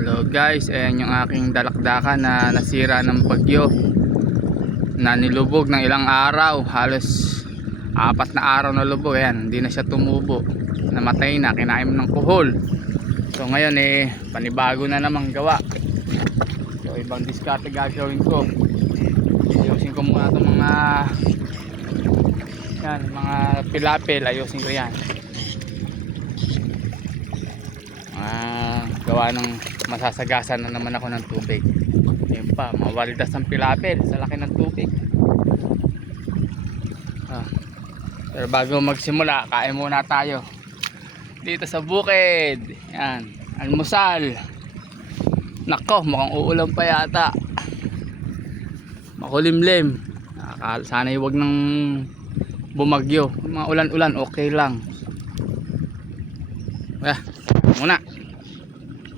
Hello guys, ayan yung aking dalakdakan na nasira ng bagyo, na nilubog ng ilang araw, halos 4 na araw na lubog. Ayan, hindi na siya tumubo, namatay na, kinain ng kuhol. So ngayon panibago na namang gawa. So ibang diskarte gagawin ko. Ayusin ko muna itong mga pilapil, ayusin ko yan. Gawa ng masasagasan na naman ako ng tubig. Yun pa, mawalidas ang pilapil sa laki ng tubig. Pero bago magsimula, kain muna tayo dito sa bukid. Yan, almusal. Nako, mukhang uulan pa yata, makulimlim. Sana huwag nang bumagyo. Mga ulan-ulan okay lang. Muna